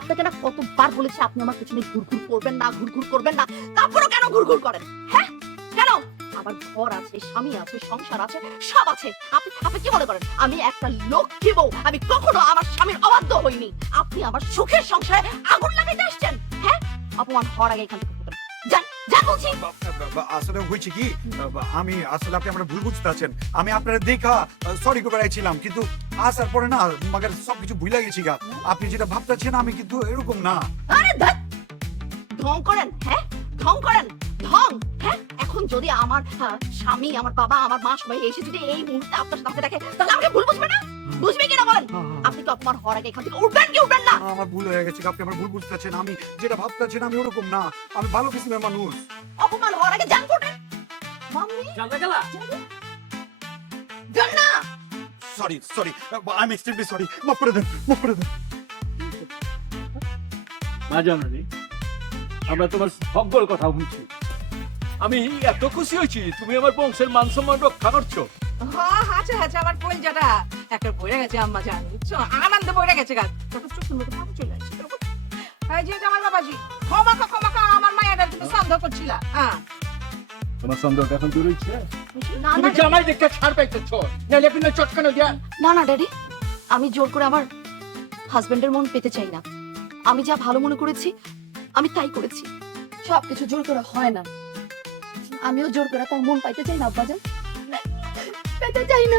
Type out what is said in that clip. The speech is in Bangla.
আপনাকে না কতবার বলেছি আপনি আমার পেছনে ঘুরঘুর করবেন না, ঘুরঘুর করবেন না, তারপরও কেন ঘুরঘুর করেন? হ্যাঁ কেন? আমার ঘর আছে, স্বামী আছে, সংসার আছে, সব আছে। আপনি আপনি কি মনে করেন আমি একটা লক্ষ্মী বউ? আমি কখনো আমার স্বামীর অবাধ্য হইনি। আপনি আমার সুখের সংসারে আগুন লাগাইতে আসছেন। হ্যাঁ, অপমান হওয়ার আগে এখান থেকে ফুটেন। যান যান বলছি। আসলে হয়েছে কি, আমি আসলে আপনি আমার ভুল বুঝতে আছেন। আমি আপনারা দেখা সরি করে আইছিলাম, কিন্তু আসার পরে না মাগার সবকিছু ভুলে গেছি গা। আপনি যেটা ভাবতেছেন আমি কিন্তু এরকম না। আরে ধ্যাৎ! ঢং করেন, হ্যাঁ ঢং করেন, ঢং। হ্যাঁ, এখন যদি আমার স্বামী, আমার বাবা, আমার মা সবাই এসে যদি এই মুহূর্তে আপনার সাথে আমাকে দেখে, তাহলে আমাকে ভুল বুঝবে না? বুঝবে কিনা বলেন? আপনি কি অপমান হওয়ার আগে এখান থেকে উঠবেন কি উঠবেন না? আমার ভুল হয়ে গেছে, আপনি আমার ভুল বুঝতে আছেন। আমি যেটা ভাবতেছেন আমি ওরকম না। আমি ভালো কিসিমের মানুষ। অপমান হওয়ার আগে যান ফুটেন। মাম্মি জানতে গেলা? যান না। Sorry sorry, I am extremely sorry. মাফ করে দেন, মাফ করে দেন। মা জাননি, আমরা তোমার সকল কথা বুঝছি। আমি এত খুশি হয়েছি, তুমি আমার বংশের মান সম্মান রক্ষা করছো। হ্যাঁ হাঁচে হাঁচে আমার কলজাটা একটা বইরা গেছে আম্মা জান, বুঝছো? আনন্দে বইরা গেছে গাছ তখন চোখের মধ্যে পানি চলে আসছে। এই যে আমার বাবাজি, ক্ষমা আমার মায়েরা তুমি সন্দেহ করছিলা। হ্যাঁ তোমার সন্দেহটা এখন দূর হয়েছে? না তুমি না জামাই দেখতে ছাড় পাইতেছ, নাহলে পিনে চটকানো দিয়া। না না ড্যাডি, আমি জোর করে আমার হাজবেন্ডের মন পেতে চাই না। আমি যা ভালো মনে করেছি আমি তাই করেছি। সবকিছু জোর করে হয় না। আমিও জোর করে তার মন পাইতে চাই না আব্বাজান, পেতে চাই না।